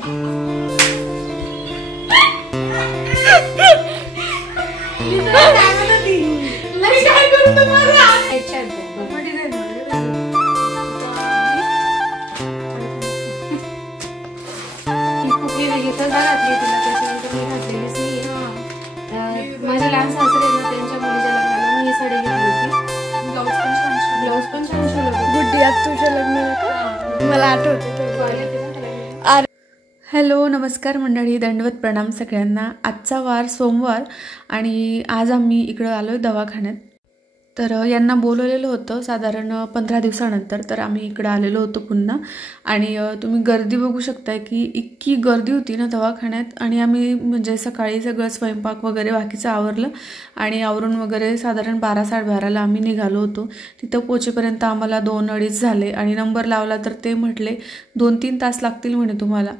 माझ्या लहान सासरे ना त्यांच्या मुलीच्या लग्नाला मी ही साडी घेतली होती. ब्लाऊज पण छान शिवलं. गुड्डी आज तुझ्या लग्नाला का? मला आठवते. हॅलो नमस्कार मंडळी, दंडवत प्रणाम सगळ्यांना. आजचा वार सोमवार आणि आज आम्ही इकडं आलो आहे दवाखान्यात. तर यांना बोलवलेलं होतं साधारण 15 दिवसानंतर. तर आम्ही इकडं आलेलो होतो पुन्हा. आणि तुम्ही गर्दी बघू शकताय की इतकी गर्दी होती ना दवाखान्यात. आणि आम्ही म्हणजे सकाळी सगळं स्वयंपाक वगैरे बाकीचं आवरलं आणि आवरून वगैरे साधारण 12-12:30ला आम्ही निघालो होतो. तिथं पोचेपर्यंत आम्हाला 2-2:30 झाले आणि नंबर लावला तर ते म्हटले 2-3 तास लागतील म्हणे तुम्हाला.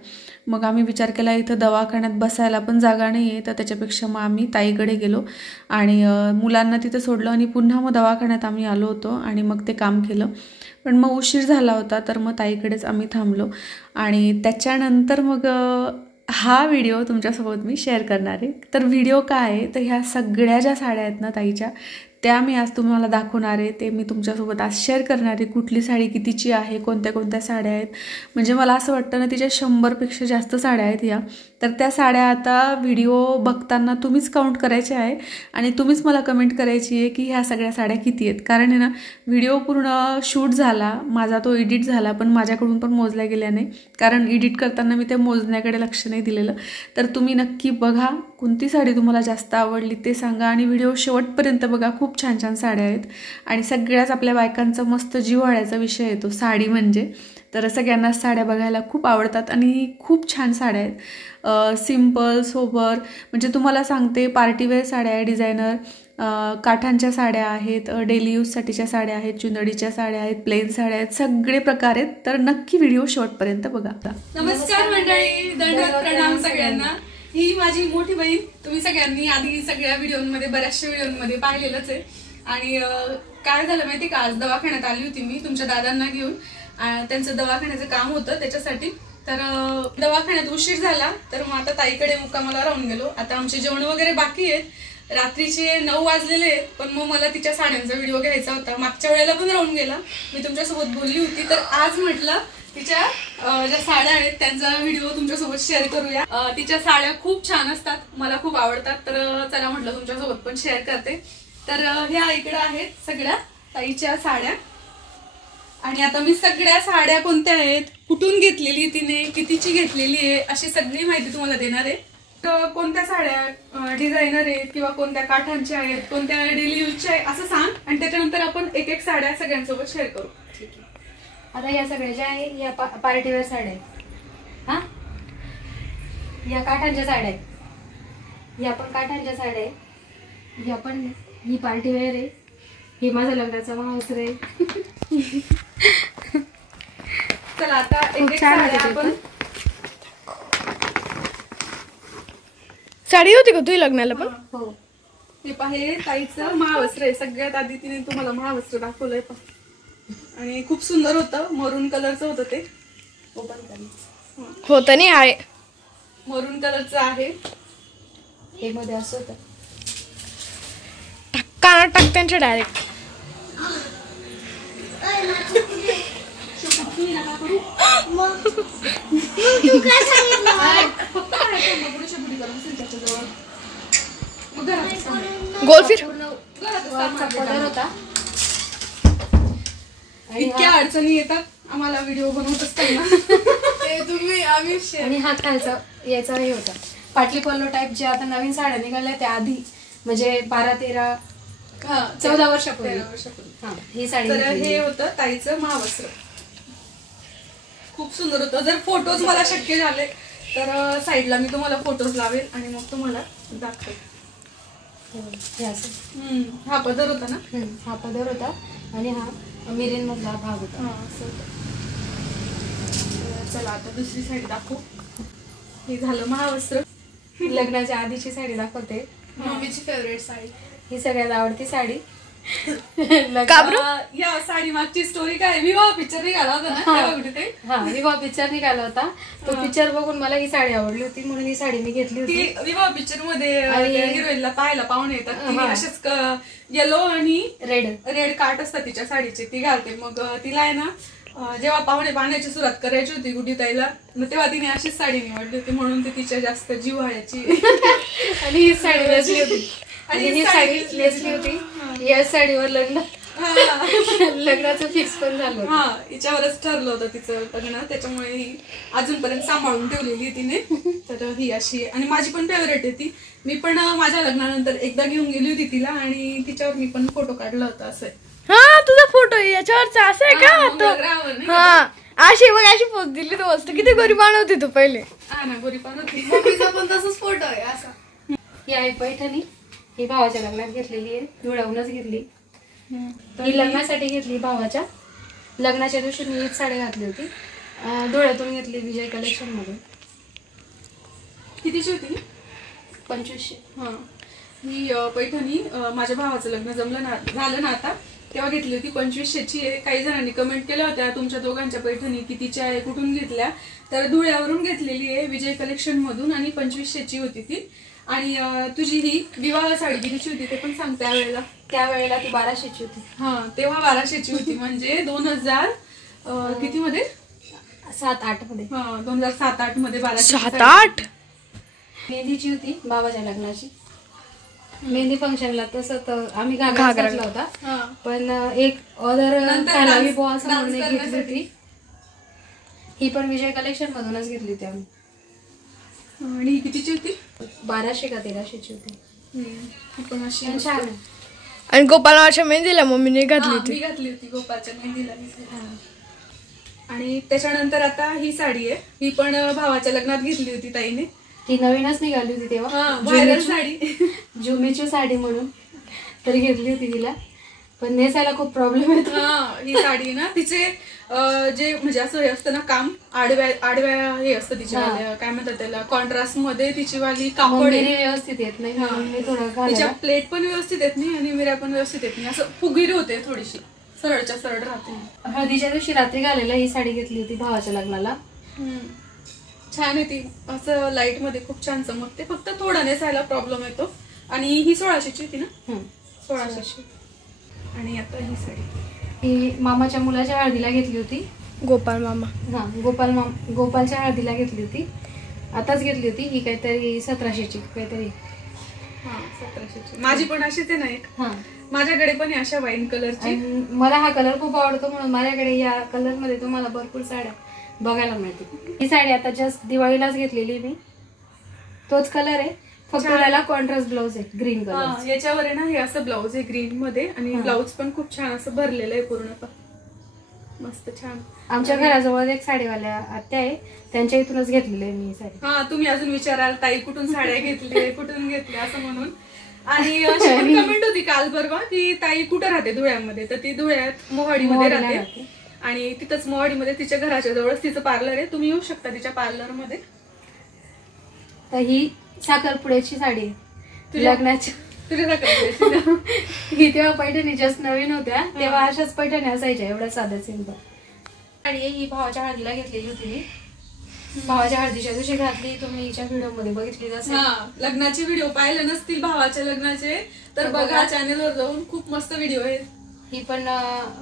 मग आम्ही विचार केला इथं दवाखान्यात बसायला पण जागा नाही आहे, तर त्याच्यापेक्षा मग आम्ही ताईकडे गेलो आणि मुलांना तिथं सोडलं आणि पुन्हा मग दवाखान्यात आम्ही आलो होतो आणि मग ते काम केलं. पण मग उशीर झाला होता तर मग ताईकडेच आम्ही थांबलो. आणि त्याच्यानंतर मग हा व्हिडिओ तुमच्यासोबत मी शेअर करणार आहे. तर व्हिडिओ काय आहे तर ह्या सगळ्या ज्या साड्या आहेत ना ताईच्या, त्या मी आज तुम्हाला दाखवणार आहे. ते मी तुमच्यासोबत आज शेअर करणार आहे. कुठली साडी कितीची आहे, कोणत्या कोणत्या साड्या आहेत. म्हणजे मला असं वाटतं ना तिच्या 100पेक्षा जास्त साड्या आहेत ह्या. तर त्या साड्या आता व्हिडिओ बघताना तुम्हीच काउंट करायचे आहे आणि तुम्हीच मला कमेंट करायची आहे की ह्या सगळ्या साड्या किती आहेत. कारण आहे ना व्हिडिओ पूर्ण शूट झाला माझा, तो एडिट झाला पण माझ्याकडून पण मोजल्या गेल्या नाही. कारण एडिट करताना मी ते मोजण्याकडे लक्ष नाही दिलेलं. तर तुम्ही नक्की बघा, कोणती साडी तुम्हाला जास्त आवडली ते सांगा आणि व्हिडिओ शेवटपर्यंत बघा. खूप छान छान साड्या आहेत आणि सगळ्याच आपल्या बायकांचा मस्त जिव्हाळ्याचा विषय आहे तो साडी म्हणजे. तर सगळ्यांना साड्या बघायला खूप आवडतात आणि खूप छान साड्या आहेत. सिम्पल सोबर म्हणजे तुम्हाला सांगते पार्टीवेअर साड्या आहे, डिझायनर काठांच्या साड्या आहेत, डेली यूजसाठीच्या साड्या आहेत, चुंदडीच्या साड्या आहेत, प्लेन साड्या आहेत, सगळे प्रकार आहेत. तर नक्की व्हिडिओ शेवटपर्यंत बघा. नमस्कार मंडळी, दंडवत प्रणाम सगळ्यांना. ही माझी मोठी बहीण. तुम्ही सगळ्यांनी आधी सगळ्या व्हिडिओमध्ये बऱ्याचशा व्हिडिओमध्ये पाहिलेलंच आहे. आणि काय झालं माहिती का, आज दवाखान्यात आली होती मी तुमच्या दादांना घेऊन. त्यांचं दवाखान्याचं काम होतं त्याच्यासाठी. तर दवाखान्यात उशीर झाला तर मग आता ताईकडे मुक्कामाला राहून गेलो. आता आमचे जेवण वगैरे बाकी आहेत. रात्रीचे 9 वाजलेले आहेत. पण मग मला तिच्या साड्यांचा व्हिडिओ घ्यायचा होता. मागच्या वेळेला पण राहून गेला, मी तुमच्यासोबत बोलली होती. तर आज म्हटलं तिच्या ज्या साड्या आहेत त्यांचा व्हिडिओ तुमच्यासोबत शेअर करूया. तिच्या साड्या खूप छान असतात, मला खूप आवडतात. तर चला म्हटलं तुमच्यासोबत पण शेअर करते. तर ह्या इकडं आहेत सगळ्या ताईच्या साड्या. आणि आता मी सगळ्या साड्या कोणत्या आहेत, कुठून घेतलेली तिने, कितीची घेतलेली आहे, अशी सगळी माहिती तुम्हाला देणार आहे. तर कोणत्या साड्या डिझायनर आहेत किंवा कोणत्या काठांच्या आहेत, कोणत्या डेली यूजच्या आहेत असं सांग. आणि त्याच्यानंतर आपण एक एक साड्या सगळ्यांसोबत शेअर करू. ठीक आहे. आता या सगळ्या ज्या आहे या पार्टीवेअर साड्या आहेत. हा, या काठांच्या साड्या आहेत, या पण काठांच्या साड्या आहेत, या पण ही पार्टीवेअर आहे, ही माझ्या लग्नाचा महावस्त्र आहे. चला आता एक एक साड्या आपण. साडी होती का तुझी लग्नाला पण? हो. हे पाहे ताईचं महावस्त्र आहे. सगळ्यात आधी तिने तुम्हाला महावस्त्र दाखवलंय पण, आणि खूप सुंदर होतं. मरून कलरचं होतं ते. ओपन होतं नाही आहे, मरून कलरचं आहे. हे मध्ये असं होतं, कानात टाक त्यांच्या डायरेक्ट. गोल फिर होता. इतक्या अडचणी येतात आम्हाला व्हिडिओ बनवत असताना. तुम्ही आम्ही आणि हा खालचा याचा हे होता पाटली पल्लो टाईप. जे आता नवीन साड्या निघाल्या त्या आधी म्हणजे 12-13-14 वर्षापूर्वी. हा, ही साडी. तर हे होतं ताईचं महावस्त्र. खूप सुंदर होतं. जर फोटोज मला शक्य झाले तर साईडला मी तुम्हाला फोटोज लावेल आणि मग तुम्हाला दाखवेल. हा पदर होता ना. हा पदर होता आणि हा मिरेन मधला भाग होता. चला आता दुसरी साडी दाखवू. हे झालं महावस्त्र. लग्नाच्या आधीची साडी दाखवते. मम्मीची फेवरेट साडी. ही सगळ्यात आवडती साडी. का बरं? या साडी मागची स्टोरी काय, विवाह पिक्चर निघाला होता ना तेव्हा कुठे ते. हा विवाह पिक्चर निघाला होता. तो पिक्चर बघून मला ही साडी आवडली होती म्हणून ही साडी मी घेतली ती होती. विवाह पिक्चर मध्ये हिरोईनला पाहायला पाहुणे येतात. ती असेच येलो आणि रेड काट असतात तिच्या साडीचे, ती घालते. मग तिला आहे ना जेव्हा पाहुणे बांधायची सुरुवात करायची होती गुड्डी ताईला, मग तेव्हा तिने अशीच साडी निवडली होती म्हणून ती तिच्या जास्त जिव्हाळ्याची. आणि ही साडी नेसली होती. आणि ही साडी नेसली होती. या साडीवर लग्नाचं फिक्स पण झालं. हा हिच्यावरच ठरलं होतं तिचं लग्न, त्याच्यामुळे ही अजूनपर्यंत सांभाळून ठेवलेली आहे तिने. तर ही अशी आणि माझी पण फेवरेट आहे ती. मी पण माझ्या लग्नानंतर एकदा घेऊन गेली होती तिला आणि तिच्यावर मी पण फोटो काढला होता. असं हा तुझा फोटो याच्यावरचा असं आहे का? हा अशी बघ अशी पोच दिली तू मस्त. किती गोरी बनवते तू पहिले. हा ना गोरी पण होती. मम्मीचा पण तसंच फोटो आहे असा. ही आहे पैठणी. ही भावाच्या लग्नात घेतलेली आहे, धुळ्याहूनच घेतली. ही लग्नासाठी घेतली भावाच्या. लग्नाच्या दिवशी मी एक साडी घातली होती, धुळ्यातून घेतली विजय कलेक्शन मध्ये. कितीची होती? 2500. हा ही पैठणी माझ्या भावाचं लग्न झालं ना आता तेव्हा घेतली होती. 2500ची आहे. काही जणांनी कमेंट केल्या होत्या तुमच्या दोघांच्या पैठणी कितीच्या आहे, कुठून घेतल्या. तर धुळ्यावरून घेतलेली आहे विजय कलेक्शन मधून आणि 2500ची होती ती. आणि तुझी ही विवाह साडी कितीची होती ते पण सांग. त्यावेळेला ती 1200ची होती. हा तेव्हा 1200ची होती. म्हणजे 2000 किती मध्ये 7-8 मध्ये. हा 2007-8 मध्ये 1200. 7-8 मेहंदीची होती भावाच्या लग्नाची. मेहंदी फंक्शनला तसं तर आम्ही घागरा घातला होता, पण एक ऑर्डर घालावी बुवा असं म्हणून घेतली होती. ही पण विजय कलेक्शन मधूनच घेतली होती आम्ही. आणि ही कितीची होती? 1200 का 1300ची होती. ही पण अशी छान आहे. आणि गोपालच्या मेहंदीला मम्मीने घातली मी होती. घातली होती गोपालच्या मेहंदीला. आणि त्याच्यानंतर आता ही साडी आहे. ही पण भावाच्या लग्नात घेतली होती ताईने. ती नवीनच निघाली होती तेव्हा, व्हायरल साडी, जुमीची साडी म्हणून तरी घेतली होती तिला. पण नेसायला खूप प्रॉब्लेम येतो. ही साडी ना तिचे जे म्हणजे असं हे असतं ना काम आडव्या हे असतं तिच्या काय म्हणतात त्याला, कॉन्ट्रास्ट मध्ये तिची वाली कापड व्यवस्थित येत नाही म्हणून मी थोडं तिच्या प्लेट पण व्यवस्थित येत नाही आणि मिऱ्या पण व्यवस्थित येत नाही. असं फुगीर होते, थोडीशी सरळच्या सरळ राहते. हळदीच्या दिवशी रात्री घालायला ही साडी घेतली होती भावाच्या लग्नाला. छान आहे ती, असं लाईट मध्ये खूप छान चमकते. फक्त थोडा नेसायला प्रॉब्लेम येतो. आणि ही 1600ची होती ना? 1600ची. आणि आता ही साडी ही मामाच्या मुलाच्या हळदीला घेतली होती. गोपाल मामा. हा गोपालच्या हळदीला घेतली होती. आताच घेतली होती. ही काहीतरी 1700ची काहीतरी. 1700ची. माझी पण अशीच आहे ना एक. माझ्याकडे पण अशा वाईन कलरची. मला हा कलर खूप आवडतो म्हणून माझ्याकडे या कलर मध्ये तुम्हाला भरपूर साड्या बघायला मिळतील. ही साडी आता जस्ट दिवाळीलाच घेतलेली मी. तोच कलर आहे, फक्त त्याला कॉन्ट्रास्ट ब्लाउज आहे ग्रीन कलर. याच्यावर आहे ना हे असं ब्लाउज आहे ग्रीन मध्ये आणि ब्लाउज पण खूप छान असं भरलेलं आहे पूर्ण. मस्त छान. आमच्या घराजवळ एक साडीवाल्या आत्या आहे, त्यांच्या इथूनच घेतलेली आहे मी साडी. तुम्ही अजून विचाराल ताई कुठून साड्या घेतल्या कुठून घेतल्या असं म्हणून. आणि अशी पण कमेंट होती काल परवा की ताई कुठं राहते धुळ्यामध्ये. तर ती धुळ्यात मोहाडीमध्ये राहते आणि तिथंच मोहाडीमध्ये तिच्या घराच्या जवळच तिचं पार्लर आहे. तुम्ही येऊ शकता तिच्या पार्लर मध्ये. तर ही साखरपुड्याची साडी आहे लग्नाची. तुझ्या साखरपुड्याची ही तेव्हा पैठणी जस्ट नवीन होत्या तेव्हा अशाच पैठणी असायच्या, एवढ्या साध्या सिंपल. आणि ही भावाच्या हळदीला घेतलेली होती मी. भावाच्या हळदीच्या दिवशी घातली, तुम्ही हिच्या व्हिडिओ मध्ये बघितली असेल. लग्नाचे व्हिडिओ पाहिले नसतील भावाच्या लग्नाचे तर बघा, चॅनलवर जाऊन खूप मस्त व्हिडिओ आहेत. ही पण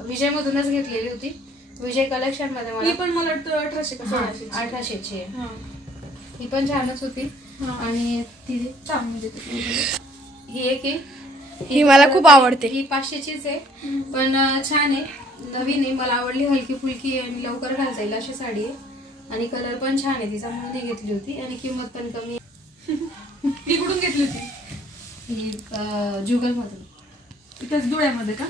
विजय मधूनच घेतलेली होती, विजय कलेक्शन मध्ये. ही पण मला वाटतं 1800ची आहे. ही पण छानच होती. आणि ती चांगली ही एक आहे, ही मला खूप आवडते. ही 500चीच आहे पण छान आहे, नवीन आहे, मला आवडली. हलकी फुलकी आणि लवकर घालता येईल अशी साडी आहे आणि कलर पण छान आहे तिचा म्हणून घेतली होती. आणि किंमत पण कमी आहे. ही कुठून घेतली होती? ही जुगल मधून, तिथेच धुळ्यामध्ये का?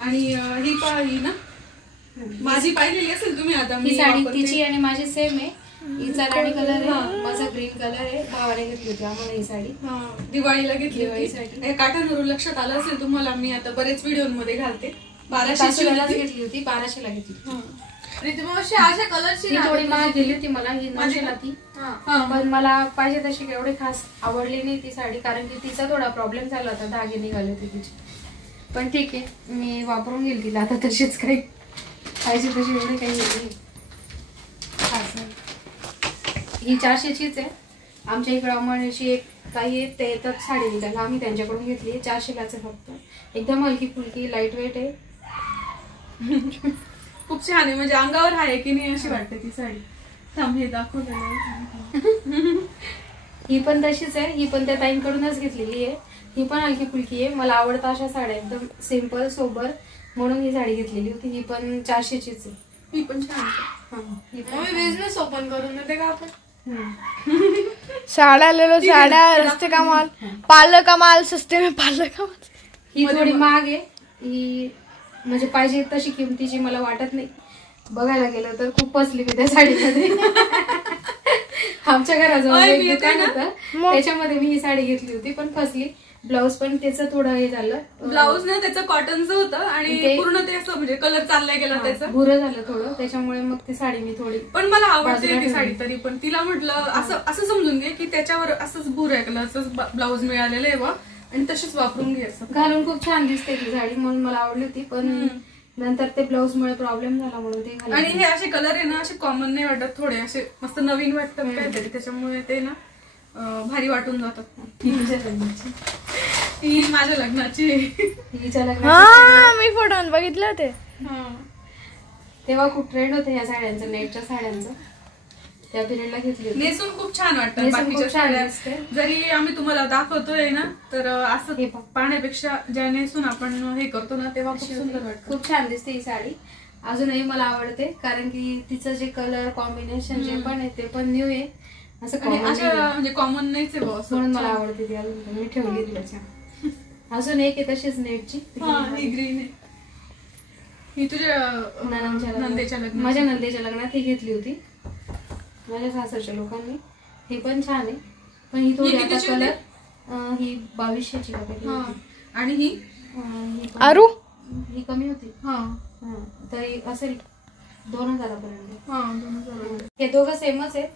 आणि ही पाहिली ना माझी पाहिलेली असेल तुम्ही आता. ही साडी तिची आणि माझी सेम आहे. हिचा राणी कलर आहे, माझा ग्रीन कलर आहे. भावाने घेतली होती आम्हाला ही साडी. दिवाळीला घेतली होती. काठावरून लक्षात आलं असेल तुम्हाला, मी आता बरेच व्हिडिओ मध्ये घालते. 1200ला घेतली होती, 1200ला घेतली. अशा कलरची थोडी महाग दिली होती मला ही 900ला ती. पण मला पाहिजे तशी एवढी खास आवडली नाही ती साडी, कारण की तिचा थोडा प्रॉब्लेम झाला होता, धागे निघाले होते तिचे. पण ठीक आहे, मी वापरून घेईल तिला आता. तशीच काही पाहिजे तशी एवढी काही नाही. ही 400चीच आहे. आमच्या इकडं अमळनेरची एक काही आहे, ते येतात साडी विकायला, आम्ही त्यांच्याकडून घेतली. 400लाच आहे फक्त. एकदम हलकी फुलकी लाईट वेट आहे. खूप छान आहे, म्हणजे अंगावर आहे की नाही अशी वाटते ती साडी. थांब हे दाखवलं. ही पण तशीच आहे. ही पण त्या ताईंकडूनच घेतलेली आहे. ही पण हलकी फुलकी आहे. मला आवडतं अशा साड्या, एकदम सिंपल सोबर, म्हणून ही साडी घेतलेली होती. ही पण 400चीच आहे. ही पण छान आहे. बिझनेस ओपन करून देते का आपण? साड्या ले लो, साड्या रस्ते का माल, पार्लर का माल, सस्ते में पार्लर का माल. ही थोडी महाग आहे. ही म्हणजे पाहिजे तशी किमतीची मला वाटत नाही. बघायला गेलं तर खूप फसली मी त्या साडीमध्ये. आमच्या घराजवळ एक दुकान होतं, त्याच्यामध्ये मी ही साडी घेतली होती, पण फसली. ब्लाऊज पण त्याचं थोडं हे झालं. ब्लाऊज ना त्याचं कॉटनचं होतं आणि पूर्ण ते असं म्हणजे कलर चालला गेला त्याचा, भुरं झालं थोडं, त्याच्यामुळे मग ती साडी मी थोडी. पण मला आवडते ती साडी. तरी पण तिला म्हटलं असं समजून घे की त्याच्यावर असंच भुऱ्या कलरच ब्लाऊज मिळालेलं आहे बा, आणि तशीच वापरून घे. असं घालून खूप छान दिसते ती साडी, म्हणून मला आवडली होती. पण नंतर ते ब्लाऊज मुळे प्रॉब्लेम झाला म्हणून ते आणि हे असे कलर आहे ना, असे कॉमन नाही वाटत, थोडे असे मस्त नवीन वाटतात काहीतरी, त्याच्यामुळे ते ना भारी वाटून जातात. ही माझ्या लग्नाची. हिच्या लग्नाची मी फोटो बघितलं ते. तेव्हा खूप ट्रेंड होते या साड्यांचं, नेटच्या साड्यांचं. त्या पिरियडला घेतली. नेसून खूप छान वाटतं बाकीच्या साड्या. जरी आम्ही तुम्हाला दाखवतोय ना, तर असं पाहण्यापेक्षा ज्या नेसून आपण हे करतो ना, तेव्हा खूप सुंदर वाटतं. खूप छान दिसते ही साडी. अजूनही मला आवडते, कारण की तिचं जे कलर कॉम्बिनेशन जे पण आहे ते पण न्यू आहे. असं म्हणजे कॉमन नाहीच आहे बॉस, म्हणून मला आवडते ती. अजून मी ठेवली तिच्या. अजून एक आहे तशीच नेटची, ही ग्रीन आहे. ही तुझ्या नंदेच्या लग्नात, माझ्या नंदेच्या लग्नात ही घेतली होती माझ्या सासरच्या लोकांनी. ही पण छान आहे, पण ही थोडी आता कलर ही 2200ची वगैरे. आणि ही आरू ही कमी होती. तरी असेल 2000 पर्यंत. हे दोघं सेमच आहे,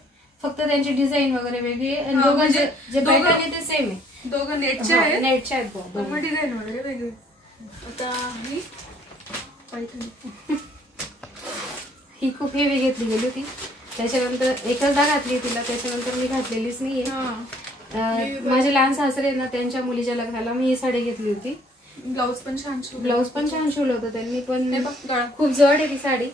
फक्त त्यांची डिझाईन वगैरे वेगळी आहे. आणि दोघं जे पॅटर्न आहे ते सेम आहे. दोघं नेटचे आहेत. नेटचे आहेत, डिझाईन वगैरे वेगळी. आता ही खूप हेवी घेतली गेली होती. त्याच्यानंतर एकचदा घातली तिला, त्याच्यानंतर मी घातलेलीच नाहीये. माझे लहान सासरे ना, त्यांच्या मुलीच्या लग्नाला मी ही साडी घेतली होती. ब्लाऊज पण छान शिवलं होतं त्यांनी, पण खूप जड आहे ती साडी.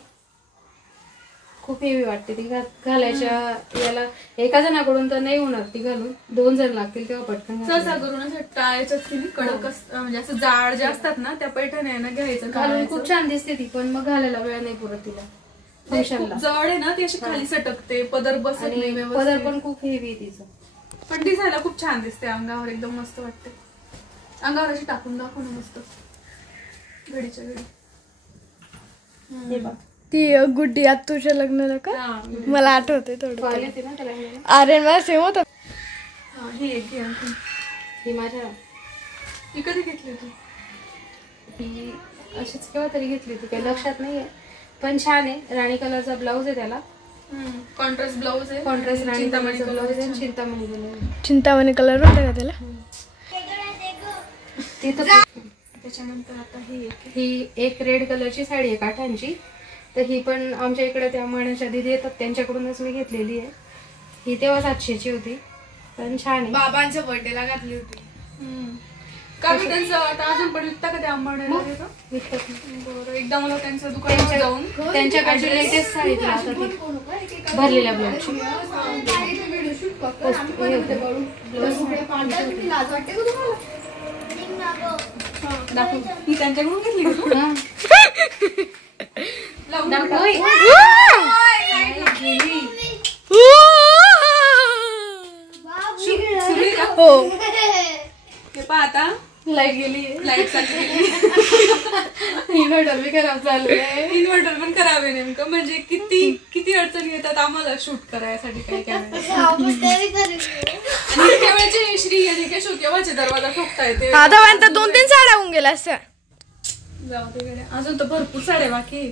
खूप हेवी वाटते ती घालायच्या याला. एका जणाकडून तर नाही होणार ती घालून, 2 जण लागतील तेव्हा पटकन. सहसा करून असं टाळायच्याच की कडक म्हणजे असं जाड जे असतात ना, त्या पैठण्या ना घ्यायचं. घालून खूप छान दिसते ती, पण मग घालायला वेळ नाही पुरत तिला. फंक्शनला जड आहे ना ती, अशी खाली सटकते, पदर बसत नाही, पदर पण खूप हेवी तिचं. पण दिसायला खूप छान दिसते, अंगावर एकदम मस्त वाटते. अंगावर अशी टाकून दाखव ना मस्त, घडीच्या घडी. ती गुड्डी आता तुझ्या लग्नाला का? मला आठवते थोडं. अरे मला सेम होत. ही माझ्या, ही कधी घेतली तू? ही अशीच केव्हा तरी घेतली होती, काही लक्षात नाहीये, पण छान आहे. राणी कलरचा ब्लाऊज आहे त्याला, कॉन्ट्रास्ट ब्लाऊज आहे. कॉन्ट्रास्ट राणी चिंतामणी ब्लाऊज आहे. चिंतामणी कलर होता का त्याला? त्याच्यानंतर आता ही एक रेड कलरची साडी आहे काठांची. तर ही पण आमच्या इकडे त्या मण्याच्या दिदी येतात त्यांच्याकडूनच मी घेतलेली आहे. ही तेव्हा 700ची होती, पण छान आहे. बाबांच्या बर्थडेला घातली होती. का मी त्यांचं आता अजून पण विकता का ते आंबाड्याला? बरं, एकदा मला त्यांचं दुकानावर जाऊन त्यांच्याकडची लेटेस्ट साडी तिला आता ती भरलेल्या ब्लाऊजची. दाखव, ही त्यांच्याकडून घेतली हो. हे पहा आता लाईट गेली, लाईट चालली. इन्व्हर्टर बी खराब झालंय. इन्व्हर्टर पण खराब आहे नेमकं. म्हणजे किती अडचणी येतात आम्हाला शूट करायसाठी काही केवळचे श्री आणि केशव केव्हाचे दरवाजा ठोकता येते. आता 2-3 साड्या होऊन गेल्या असत्या. जाऊ दे, अजून तर भरपूर साड्या बाकी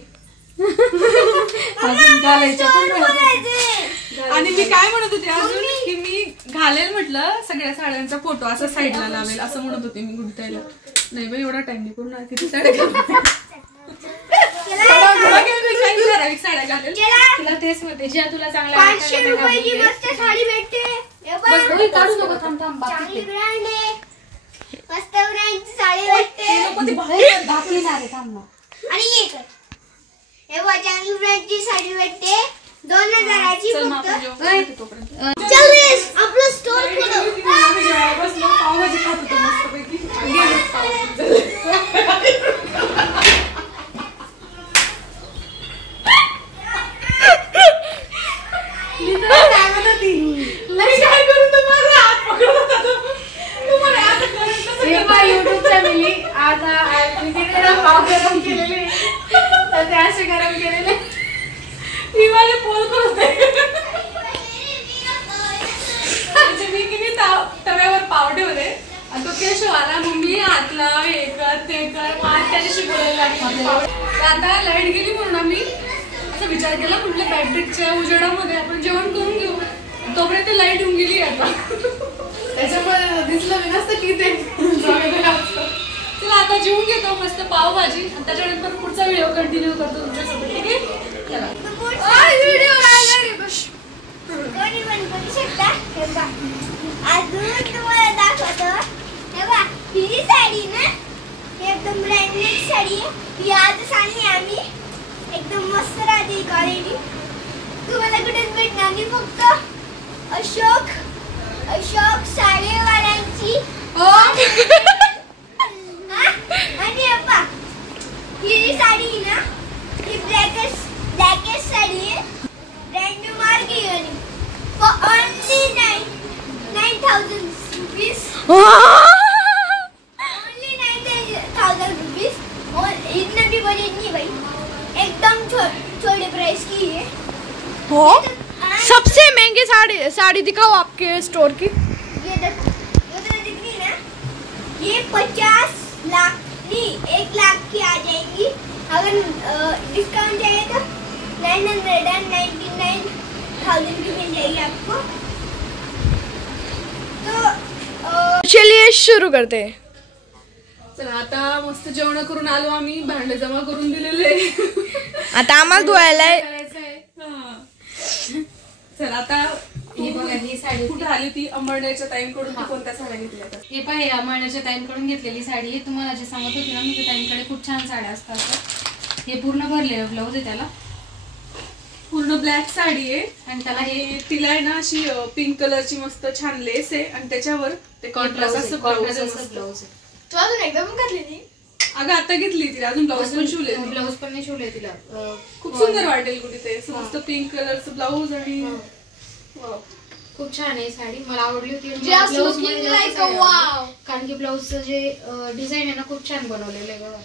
अजून घालायच्या पण आणि मी काय म्हणत होते अजून की मी घालेल म्हटलं सगळ्या साड्यांचा फोटो असं साईडला लावेल असं म्हणत होते मी गुडतायला. नाही बाई एवढा टाइम नाही पूर्ण किती साड्या ठराविक साड्या घालेल. तुला तेच म्हणते ज्या तुला चांगल्या 500 रुपयाची मस्त साडी भेटते. हे बघ, काढू नको थांब थांब चांगली ब्रँड आहे. मस्त ब्रँडची साडी भेटते. बाकी झाले थांब ना. आणि हे कर. हे बघ, चांगली ब्रँडची साडी भेटते 2000ची चल मग फक्त. आपण जेवण करतो तोपर्यंत. चल रेस, आपलं स्टोर खोलो. आम्ही जेवायला बसलो, पावभाजी खात होतो मस्तपैकी. गेलो पावभाजी. काय करू तुम्हाला हात पकडत होता तुम्हाला असं करत युट्यूब फॅमिली आता मी तिकडे पाव गरम केलेले तर ते असे गरम केलेले मी माझे पोल करते. मी किती तव्यावर पाव ठेवले आणि तो केशव आला मम्मी हातला हे कर ते कर मग त्याच्याशी बोलायला लागली. आता लाईट गेली म्हणून आम्ही असा विचार केला म्हटलं बॅटरीच्या उजेडामध्ये आपण जेवण करून घेऊ. तोपर्यंत लाईट येऊन गेली आता. त्याच्यामुळे दिसलं मी नसतं की ते चला आता जेवून घेतो मस्त पावभाजी आणि त्याच्यानंतर पुढचा व्हिडिओ कंटिन्यू करतो तुमच्यासोबत. ठीक आहे चला. व्हिडिओ कोणी पण करू शकता. हे बघा, अजून तुम्हाला दाखवतो. हे बघा, ही साडी ना एकदम ब्रँडेड साडी आहे. ही आजच आणली आम्ही. एकदम मस्त राहते क्वालिटी. तुम्हाला कुठेच भेटणार नाही. फक्त अशोक साडेवाल्यांची. आणि हे पहा, ही जी साडी आहे ना ही ब्लॅकेट साडी आहे. Brand new market for only 9,000 rupees. Only 9,000 rupees. और इतना भी बजट नहीं भाई, एकदम छोटे प्राइस की है. हो सबसे महंगी साड़ी दिखाओ आपके स्टोर की. ये देखो, ये तो दिख रही ना, ये 50 लाख नहीं 1 लाख की आ जाएगी. अगर डिस्काउंट चाहिए तो 999,000 की मिल जाएगी आपको. तो चलिए शुरू करते हैं. चला आता मस्त जेवण करून आलो आम्ही. भांडे जमा करून दिलेले. आता आम्हाला धुवायला चला आता ही बघा ही साडी कुठे आली ती अंबरनेरच्या ताईंकडून तू कोणत्या साड्या घेतल्या तर हे पाहे अमळण्याच्या ताईंकडून घेतलेली साडी आहे. तुम्हाला जे सांगत होती ना मी त्या ताईंकडे खूप छान साड्या असतात. हे पूर्ण भरलेलं ब्लाऊज आहे त्याला. पूर्ण ब्लॅक साडी आहे आणि त्याला आणि तिला आहे ना अशी पिंक कलरची मस्त छान लेस आहे आणि त्याच्यावर ते कॉन्ट्रास्ट असं ब्लाऊज ब्लाऊज आहे. तू अजून एकदम घातली नाही. अगं आता घेतली तिला अजून ब्लाऊज पण शिवले ब्लाऊज पण नाही शिवले तिला. खूप सुंदर वाटेल कुठे ते मस्त पिंक कलरचं ब्लाऊज आणि वाव. खूप छान आहे साडी. मला आवडली होती. Just ब्लाऊज looking मध्ये like जास्त a साडी wow. आवडली. कारण की ब्लाऊजचं जे डिझाईन आहे ना खूप छान बनवलेलं आहे बघा.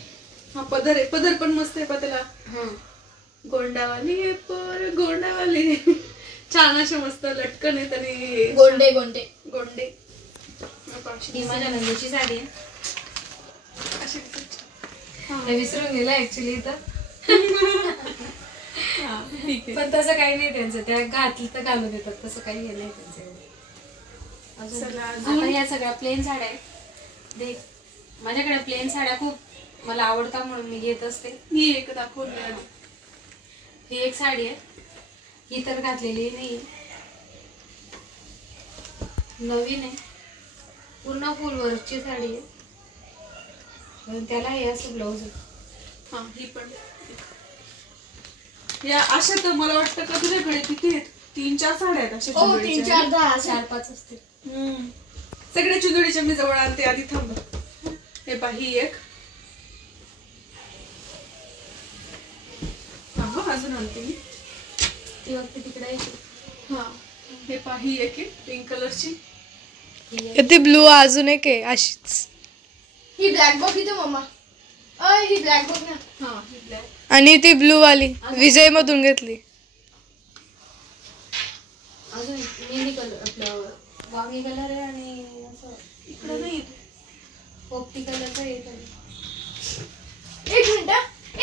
हा पदर आहे. पदर पण मस्त आहे. त्याला हा गोंडावाली आहे पर गोंडावाली. छान असे मस्त लटकन आहेत आणि गोंडे गोंडे ही माझ्या नंदीची साडी आहे. अशी हे विसरून गेला ऍक्च्युली तर. हा ठीक आहे. पण तसं काही नाही त्यांचं. त्या घातलं तर घालून देतात. तसं काही हे नाही त्यांचं. चला, आता या सगळ्या प्लेन साड्या आहेत. देख माझ्याकडे प्लेन साड्या खूप मला आवडतात म्हणून मी घेत असते. ही एक दाखवली आधी. ही एक साडी आहे. ही तर घातलेली नाही, नवीन आहे. पूर्ण फुल वर्कची साडी आहे. आणि त्याला हे असं ब्लाऊज आहे. हा ही पण या अशा तर मला वाटतं का तुझ्याकडे किती आहेत 3-4 साड्या आहेत अशा चुदडीच्या. 4-5 असते. सगळ्या चुदडीच्या मी जवळ आणते आधी. थांब हे पहा ही एक. थांब अजून आणते मी. ती वक्ती तिकडे आहे. हा हे पहा ही एक आहे पिंक कलरची. ती ब्लू अजून एक आहे अशीच. ही ब्लॅक बॉक्स इथे मम्मा. ही ब्लॅक बॉक्स ना. हा ही ब्लॅक. आणि ती ब्लू वाली विजय मधून घेतली. अजून मेहंदी कलर आपलं वांगी कलर आहे आणि असं इकडे नाही पोपटी कलरचं आहे. एक मिनिट. ए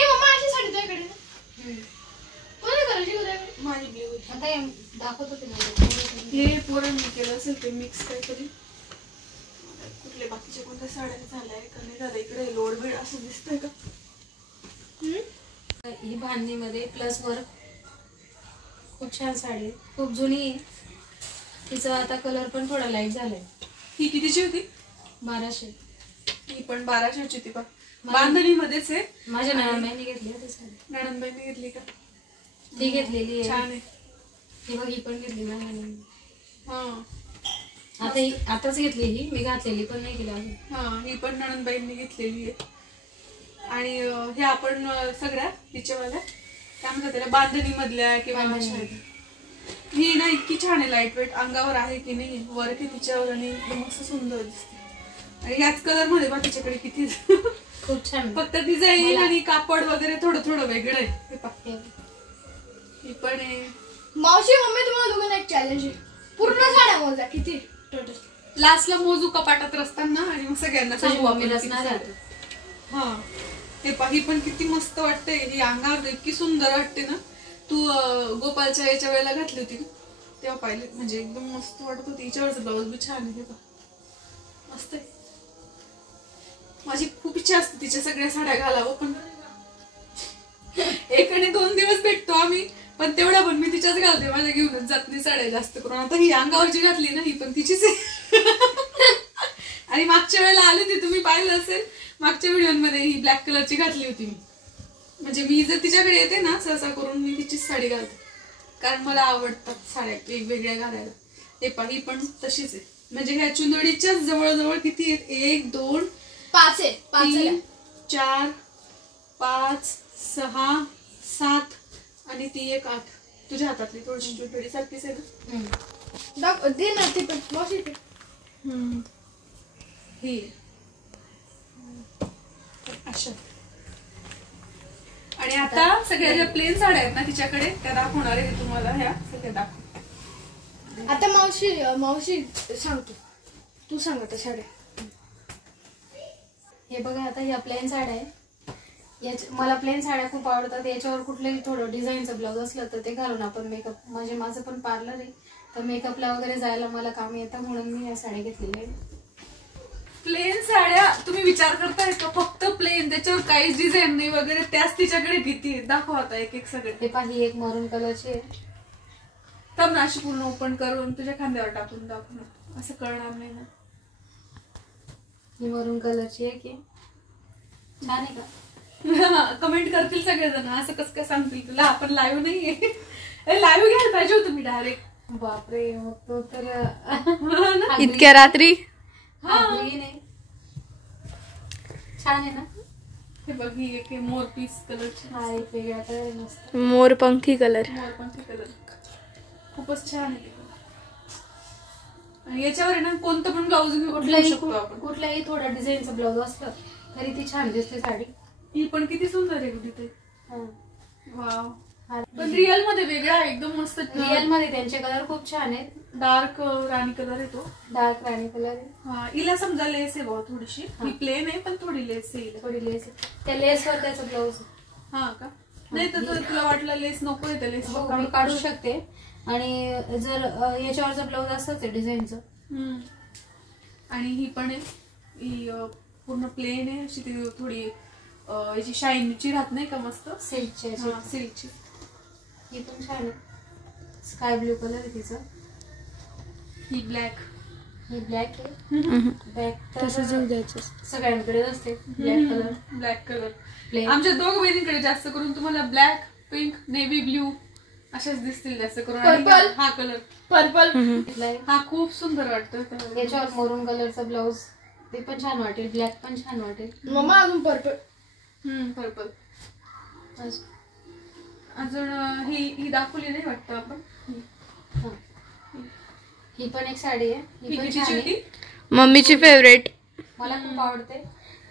मम्मा अशी साडी तुझ्याकडे ना. कोणत्या कलरची तुझ्याकडे? माझी ब्लू आता हे दाखवत होते ना हे पोरांनी केलं असेल ते मिक्स काहीतरी. कुठले बाकीच्या कोणत्या साड्या झाल्या का नाही झालं. इकडे लोड बीड असं दिसतंय का. ही भांडणीमध्ये प्लस वर्क. खूप छान साडी आहे. खूप जुनी आहे. तिचा आता कलर पण थोडा लाईट झालाय. ही कितीची होती? 1200. ही पण 1200ची होती बा. बांधणीमध्येच आहे. माझ्या नणंदबाईंनी घेतली होती साडी. नणंदबाईंनी घेतली का? ती घेतलेली आहे. छान आहे. ही बघ, ही पण घेतली माझ्या नणंदबाईंनी. हा आता ही आताच घेतली. ही मी घातलेली पण नाही केली अजून. हा ही पण नणंदबाईंनी घेतलेली आहे. आणि हे आपण सगळ्या तिच्यावाल्या काय म्हणतात त्याला बांधणी मधल्या किंवा ही ना इतकी छान आहे. लाईट वेट अंगावर आहे की नाही. वर्क आहे तिच्यावर आणि मस्त सुंदर दिसते. आणि ह्याच कलर मध्ये बा तिच्याकडे किती खूप छान. फक्त डिझाईन आणि कापड वगैरे थोडं थोडं वेगळं आहे. हे पहा ही पण आहे. मावशी मम्मी तुम्हाला दोघांना एक चॅलेंज आहे. पूर्ण साड्या मोजा किती टोटल. लास्टला मोजू कपाटात रस्ताना आणि मग सगळ्यांना सांगू आपण किती साड्या. हा हे पहा ही पण किती मस्त वाटते. ही अंगावर इतकी सुंदर वाटते ना. तू गोपालच्या याच्या वेळेला घातली होती ना तेव्हा पाहिले म्हणजे एकदम मस्त वाटत होती. हिच्यावरचं ब्लाऊज बी छान आहे. हे पहा मस्त आहे. माझी खूप इच्छा असते तिच्या सगळ्या साड्या घालावं पण 1 आणि 2 दिवस भेटतो आम्ही. पण तेवढ्या पण मी तिच्याच घालते. माझ्या घेऊनच जात नाही साड्या जास्त करून. आता ही अंगावरची घातली ना ही पण तिचीच आहे. आणि मागच्या वेळेला आली होती तुम्ही पाहिलं असेल. मागच्या व्हिडिओमध्ये ही ब्लॅक कलरची घातली होती मी. म्हणजे मी जर तिच्याकडे येते ना सहसा करून मी तिचीच साडी घालते. कारण मला आवडतात साड्या वेगवेगळ्या घालायला. हे पहा ही पण तशीच आहे. म्हणजे ह्या चुनडीच्याच जवळजवळ किती आहेत. 1 2 5 आहे. 3 4 5 6 7 आणि ती एक 8. तुझ्या हातातली थोडीशी चुनडी सारखीच आहे ना. दे ना ते पण मावशी. ही अशा. आणि आता सगळ्या ज्या प्लेन साड्या आहेत ना तिच्याकडे त्या दाखवणार आहे तुम्हाला. ह्या सगळ्या दाखव. आता मावशी सांगतो. तू सांग आता साड्या. हे बघा आता ह्या प्लेन साड्या आहे. मला प्लेन साड्या खूप आवडतात. याच्यावर कुठलंही थोडं डिझाईनचं ब्लाऊज असलं तर ते घालून आपण मेकअप म्हणजे माझं पण पार्लर आहे तर मेकअपला वगैरे जायला मला काम येतं म्हणून मी या साड्या घेतलेल्या आहेत. प्लेन साड्या तुम्ही विचार करताय का फक्त प्लेन त्याच्यावर काहीच डिझाईन नाही वगैरे त्याच तिच्याकडे किती दाखव आता एक एक सगळे. हे पाही एक मरून कलरची आहे. तर ना अशी पूर्ण ओपन करून तुझ्या खांद्यावर टाकून दाखवणार असं कळणार नाही ना. ही मरून कलरची आहे की छान आहे का. कमेंट करतील सगळेजण. असं कसं काय सांगतील तुला. आपण लाईव्ह नाहीये. लाईव्ह घ्यायला पाहिजे होतं मी डायरेक्ट. बापरे मग तो तर इतक्या रात्री. नाही छान आहे ना. हे बघ ही एक मोर पीस कलरची. हा एक वेगळा कलर आहे मस्त. मोरपंखी कलर. मोरपंखी कलर खूपच छान आहे. आणि याच्यावर आहे ना कोणतं पण ब्लाऊज घेऊ शकतो आपण. कुठलाही थोडा डिझाईनचा ब्लाऊज असलं तरी ती छान दिसते साडी. ही पण किती सुंदर आहे तिथे. वाव. पण रिअल मध्ये वेगळा आहे एकदम मस्त. रिअल मध्ये त्यांचे कलर खूप छान आहेत. डार्क राणी कलर आहे तो. डार्क राणी कलर आहे. हा हिला समजा लेस आहे बाबा थोडीशी. ही प्लेन आहे पण थोडी लेस आहे. थोडी लेस त्या लेसवर त्याचा ब्लाऊज. हा का. नाही तर तुला वाटलं लेस नको आहे तर लेस मी काढू शकते. आणि जर याच्यावरचा ब्लाऊज असतच आहे डिझाईनचं. आणि ही पण आहे. ही पूर्ण प्लेन आहे अशी ती थोडी याची शाईनची राहत नाही का मस्त सिल्कची. सिल्कची. ही पण छान आहे. स्काय ब्ल्यू कलर आहे तिचा. ही ब्लॅक. ही ब्लॅक आहे. ब्लॅक तसंच द्यायचं सगळ्यांकडेच असते ब्लॅक कलर. ब्लॅक कलर आमच्या दोघ बहिणींकडे जास्त करून तुम्हाला ब्लॅक पिंक नेव्ही ब्ल्यू अशाच दिसतील जास्त करून. पर्पल. हा कलर पर्पल. हा खूप सुंदर वाटतं. याच्यावर मरून कलरचा ब्लाऊज ते पण छान वाटेल. ब्लॅक पण छान वाटेल. मम्मा अजून पर्पल. पर्पल. अजून ही दाखवली नाही वाटतं आपण. ही पण एक साडी आहे. ही पण छान आहे. मम्मीची फेवरेट. मला खूप आवडते.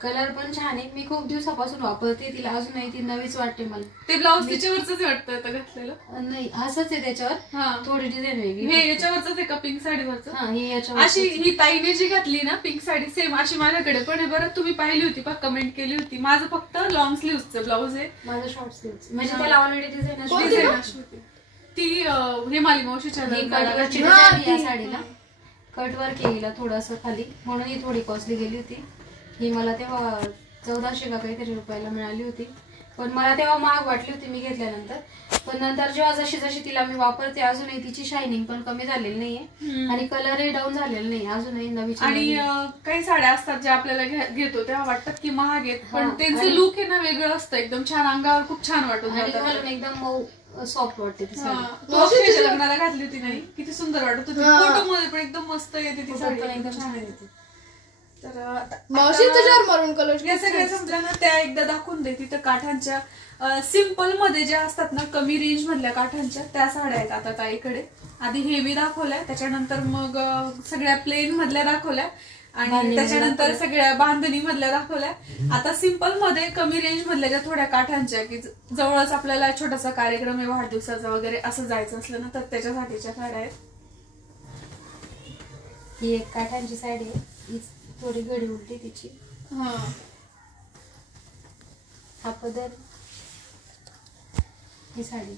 कलर पण छान आहे. मी खूप दिवसापासून वापरते तिला. अजूनही ती नवीच वाटते मला. ते ब्लाऊज त्याच्यावरच वाटतं आता घातलेलं. नाही असंच आहे त्याच्यावर थोडी डिझाईन वेगळी. हे याच्यावरच आहे का पिंक साडीवरच. हा हे याच्यावर अशी ही ताईने जी घातली ना पिंक साडी सेम अशी माझ्याकडे पण आहे बरं. तुम्ही पाहिली होती पा कमेंट केली होती. माझं फक्त लॉंग स्लीव्हचं ब्लाऊज आहे. माझं शॉर्ट स्लीव्ह म्हणजे त्याला ऑलरेडी डिझाईन डिझाईन अशी होती. ती हेमाली मावशीच्या ही लग्नाला कटवर्कची घातली. डिझाईन आहे या साडीला. कटवर्क केलेला थोडस खाली, म्हणून ही थोडी कॉस्टली गेली होती. ही मला तेव्हा 1400 का काहीतरी रुपयाला मिळाली होती, पण मला तेव्हा महाग वाटली होती मी घेतल्यानंतर. पण नंतर जेव्हा जशी जशी तिला मी वापरते अजूनही तिची शायनिंग पण कमी झालेली नाहीये आणि कलरही डाऊन झालेला नाही अजूनही नवी. आणि काही साड्या असतात ज्या आपल्याला घेतो तेव्हा वाटतात की महाग आहेत, पण त्यांचं लुक आहे ना वेगळं असतं, एकदम छान, अंगावर खूप छान वाटून घालून एकदम मऊ सॉफ्ट वाटते ती साडी. तू अक्षयच्या लग्नाला घातली होती नाही, किती सुंदर वाटत होती. फोटो मध्ये पण एकदम मस्त येते ती साडी, पण एकदम छान येते. तर मावशी तुझ्यावर मरून कलर या सगळ्या समजा ना त्या एकदा दाखवून दे. तिथं काठांच्या सिम्पल मध्ये ज्या असतात ना कमी रेंज मधल्या काठांच्या त्या साड्या आहेत आता ताईकडे. आधी हेवी दाखवल्या, त्याच्यानंतर मग सगळ्या प्लेन मधल्या दाखवल्या आणि त्याच्यानंतर सगळ्या बांधणी मधल्या दाखवल्या. आता सिम्पल मध्ये कमी रेंज मधल्या ज्या थोड्या काठांच्या की जवळच आपल्याला छोटासा कार्यक्रम आहे वाढदिवसाचा वगैरे असं जायचं असलं ना तर त्याच्यासाठीच्या साड्या आहेत. ही एक काठांची साडी आहे, ही थोडी गडी उलटी तिची. हा पदर, ही साडी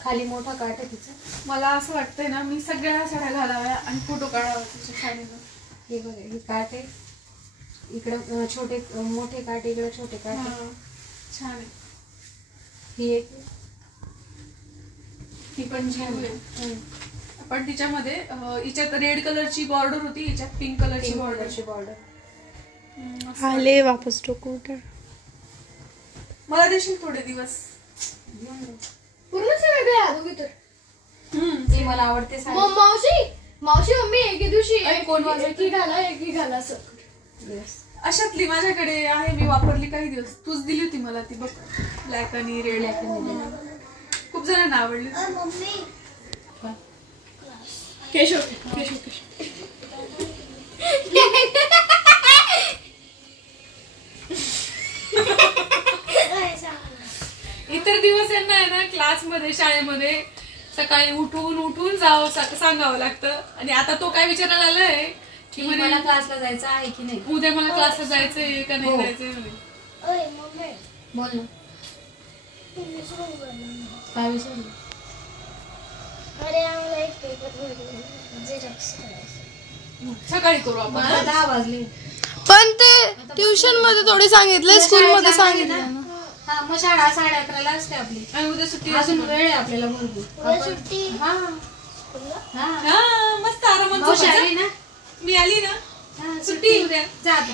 खाली मोठा काठ आहे तिचा. मला असं वाटतंय ना मी सगळ्या साड्या घालाव्या आणि फोटो काढावा तिच्या साडीनं. हे बघा, ही काठ आहे, इकडं छोटे मोठे काठ, इकडे छोटे काठ आहे. छान आहे. ही एक, ही पण छान आहे. पण तिच्यामध्ये हिच्यात रेड कलरची बॉर्डर होती, हिच्यात पिंक कलरची बॉर्डर. आले वापस टोकू. मला देशील थोडे दिवस? पूर्ण सगळे द्या दोघी तर. ती मला आवडते साडी. मावशी मम्मी एके दिवशी कोण वाजवतं? एकी घाला असं. अशातली माझ्याकडे आहे, मी वापरली काही दिवस. तूच दिली होती मला ती बघ, ब्लॅक आणि रेड. खूप जणांना आवडली. केशव इतर दिवस यांना आहे ना क्लासमध्ये शाळेमध्ये सकाळी उठून सांगावं लागतं. आणि आता तो काय विचारायला आलाय की मला क्लासला जायचं आहे की नाही, उद्या मला क्लासला जायचंय का नाही जायचंय. बोल ना, काय विचारलं? अरे आम्हाला एक पेपर सकाळी करू आपण. मला 10 वाजले. पण ते ट्युशन मध्ये थोडी सांगितलं, स्कूल मध्ये सांगितलं. हा, मग शाळा 11:30 असते आपली आणि उद्या सुट्टी अजून वेळ आहे आपल्याला भरपूर. सुट्टी. हा मस्त आरामात मावशी झोपायचं. आली ना, मी आली ना हा, सुट्टी उद्या. जा आता.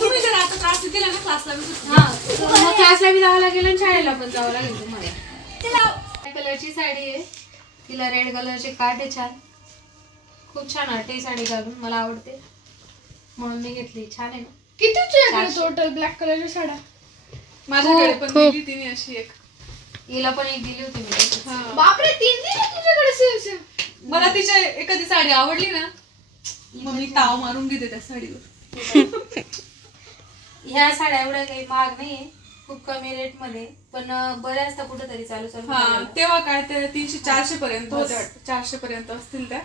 तुम्ही जर आता त्रास दिला ना क्लासला मी सुट्टी. हा, मग क्लासला बी जावं लागेल आणि शाळेला पण जावं लागेल तुम्हाला. ब्लॅक कलरची साडी आहे, तिला रेड कलरचे काठ आहे. छान, खूप छान वाटते साडी घालून, मला आवडते म्हणून मी घेतली. छान आहे ना. किती टोटल ब्लॅक कलरच्या साड्या? माझ्याकडे पण दिली तिने अशी एक. हिला पण एक दिली होती मी. बापरे, 3 दिवस तुझ्याकडे सेम. मला तिच्या एखादी साडी आवडली ना मग मी ताव मारून घेते त्या साडीवर. ह्या साड्या एवढ्या काही महाग नाहीये, खूप कमी रेट मध्ये, पण बऱ्याचदा कुठेतरी चालू हा, तेव्हा काय ते 300-400 पर्यंत होत्या वाटतं. 400 पर्यंत असतील त्या.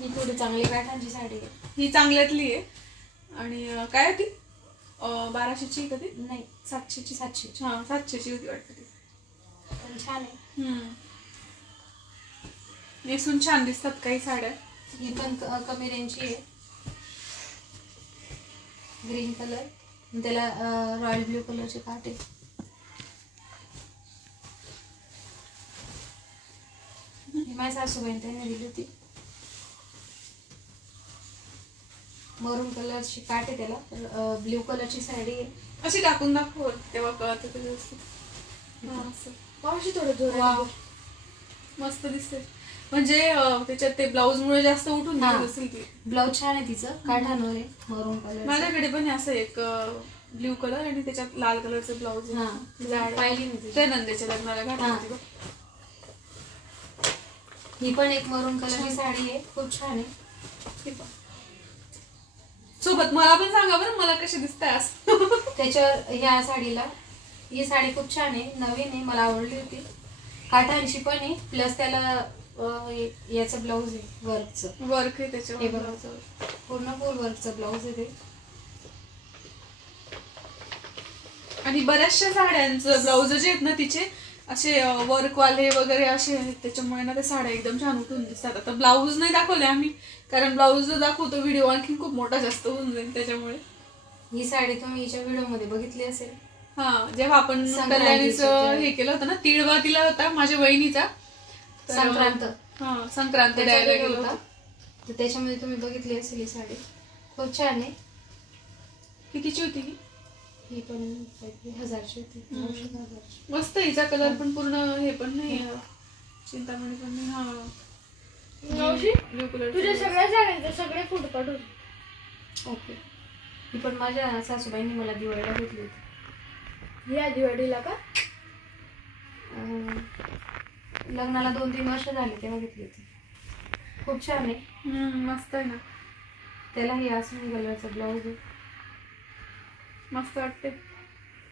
ही थोडी चांगली काठांची साडी आहे. ही चांगल्यातली आहे. आणि काय होती 1200ची कधी नाही, 700ची. 700. हा, 700ची होती वाटतं ती. पण छान आहे. नेसून छान दिसतात काही साड्या. ही पण कमी रेंजची आहे, ग्रीन कलर, त्याला रॉयल ब्ल्यू कलरचे काठ आहे. ही माझ्या सासूबाईने त्याने दिली होती. मरून कलरची काठ आहे, त्याला ब्ल्यू कलरची साडी आहे. अशी टाकून दाखव तेव्हा कळत ते व्यवस्थित. मावशी थोडं जोर. वाव, मस्त दिसते. म्हणजे त्याच्यात ते ब्लाऊज मुळे जास्त उठून दिसत असेल ती. ब्लाऊज छान आहे तिचं, काठांवर आहे, मरून कलर. माझ्याकडे पण असं एक ब्ल्यू कलर आणि त्याच्यात लाल कलरचं ब्लाऊज पाहिली मी त्या नंदेच्या लग्नाला घातली होती बघ. ही पण एक मरून कलरची साडी आहे, खूप छान आहे. सोबत मला पण सांगा बरं मला कशी दिसतंय असं. त्याच्यावर ह्या साडीला, ही साडी खूप छान आहे, नवीन आहे, मला आवडली होती. काठांची पण आहे, प्लस त्याला याचं ब्लाऊज आहे, वर्क आहे त्याच्यावर. पूर्ण फुल वर्कचं ब्लाऊज आहे ते. आणि बऱ्याचशा साड्यांचं ब्लाउज जे आहेत ना तिचे असे वर्कवाले वगैरे असे आहेत, त्याच्यामुळे ना त्या साड्या एकदम छान उठून दिसतात. आता ब्लाऊज नाही दाखवले आम्ही, कारण ब्लाऊज जर दाखवतो व्हिडिओ आणखी खूप मोठा जास्त होऊन जाईल, त्याच्यामुळे. ही साडी तुम्ही हिच्या व्हिडिओ मध्ये बघितली असेल. हा, जेव्हा आपण कल्याणीचं हे केलं होतं ना, तिळवा दिला होता माझ्या वहिनीचा संक्रांत द्यायला गेलो होता, तर त्याच्यामध्ये तुम्ही बघितली असेल ही साडी. खूप छान आहे. कितीची होती ही पण 1000ची होती. 900 मस्त. हिचा कलर पण पूर्ण हे पण नाही, चिंतामणी पण नाही. हा, ब्लू कलर. तुझ्या सगळ्या साड्यांचे सगळे फोटो काढून. ओके. ही पण माझ्या सासूबाईंनी मला दिवाळीला घेतली होती. या दिवाळीला का? लग्नाला 2-3 वर्ष झाले तेव्हा घेतली होती. खूप छान आहे. मस्त आहे ना. त्याला ही आसमानी कलरचा ब्लाऊज आहे. मस्त वाटते,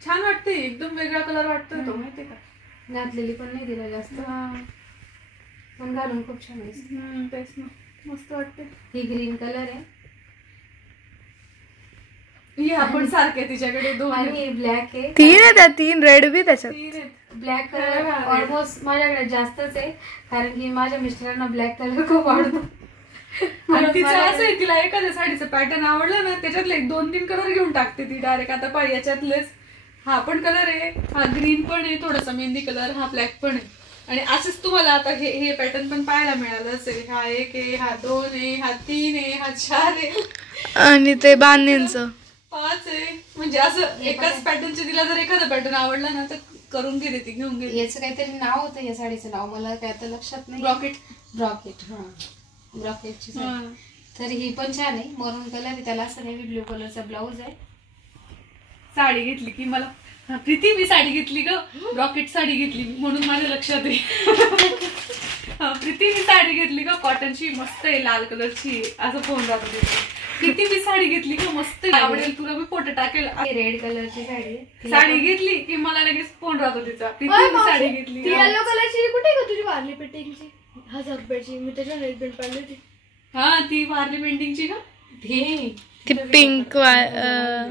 छान वाटते, एकदम वेगळा कलर वाटतोय तो, माहितीये का. घातलेली पण नाही दिला जास्त, पण घालून खूप छान आहे. तेच ना, मस्त वाटते. ही ग्रीन कलर आहे. ही आपण सारखे तिच्याकडे 2 आणि ब्लॅक आहे. 3 आहे त्या, 3 रेड बी त्याच्यात. ब्लॅक कलर ऑलमोस्ट माझ्याकडे जास्तच आहे, कारण की माझ्या मिस्टरांना ब्लॅक कलर खूप आवडतो. आणि तिचं असं आहे, तिला एखाद्या साडीचं पॅटर्न आवडलं ना, त्याच्यातले 2-3 कलर घेऊन टाकते ती डायरेक्ट. आता पाहिजे याच्यातलेच हा पण कलर आहे, हा ग्रीन पण आहे, थोडासा मेहंदी कलर, हा ब्लॅक पण आहे. आणि असंच तुम्हाला आता हे पॅटर्न पण पाहायला मिळालं असेल. हा 1 आहे, हा 2 आहे, हा 3 आहे, हा 4 आहे, आणि ते बांधणींचं 5 आहे. म्हणजे असं एकाच पॅटर्नचे तिला जर एखादा पॅटर्न आवडला ना तर करून घेते ती, घेऊन घेते. याचं काहीतरी नाव होतं या साडीचं नाव, मला काय आता लक्षात नाही. ब्रॉकेट. हा, ब्रॉकेटची साडी. तर ही पण छान आहे. मरून कलर आहे त्याला, असं नेव्ही ब्ल्यू कलरचा ब्लाऊज आहे. साडी घेतली की मला प्रीती मी साडी घेतली ग, रॉकेट साडी घेतली म्हणून माझ्या लक्षात आहे. प्रीती मी साडी घेतली ग, कॉटनची मस्त आहे, लाल कलरची, असं फोन जातो. प्रीती मी साडी घेतली ग, मस्त आवडेल तुला, मी फोटो टाकेल. रेड कलरची साडी घेतली की मला लगेच फोन राहतो तिचा. प्रीती मी साडी घेतली. येलो कलरची कुठे का तुझी वारली पेंटिंगची 1000 रुपयाची, मी त्याच्यावर एक पेंट पाहिली होती. हा, ती वारली पेंटिंगची का, ती पिंक.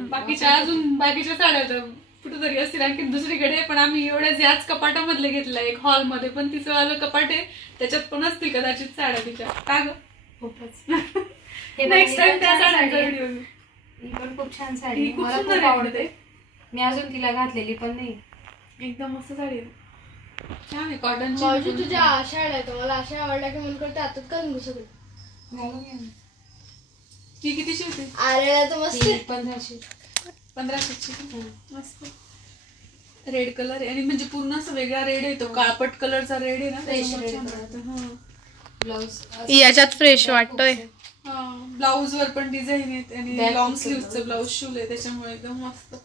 बाकीच्या साड्या कुठेतरी असतील आणखी दुसरीकडे, पण आम्ही एवढ्याच याच कपाटामधले घेतलं. एक हॉल मध्ये पण तिचं वालं कपाट आहे, त्याच्यात पण असतील कदाचित साड्या तिच्या. का ग, खूपच. नेक्स्ट टाइम त्या साड्यांचा व्हिडिओ. ही पण खूप छान साडी, खूप मला सुंदर खूप आवडते. मी अजून तिला घातलेली पण नाही. एकदम मस्त साडी आहे, छान आहे, कॉटनची. मावशी तुझ्या आशा आहे तर मला आशा आवडल्या की म्हणून करते आता करून घे सगळं. ती कितीची होती? आलेला तर मस्त. 1500ची. मस्त रेड कलर आहे, आणि म्हणजे पूर्ण असं वेगळा रेड आहे तो, काळपट कलरचा रेड आहे ना. ब्लाऊज याच्यात फ्रेश वाटतोय. ब्लाऊज वर पण डिझाईन आहेत, आणि लॉंग स्लीव्हचं ब्लाऊज शिवलंय, त्याच्यामुळे एकदम मस्त.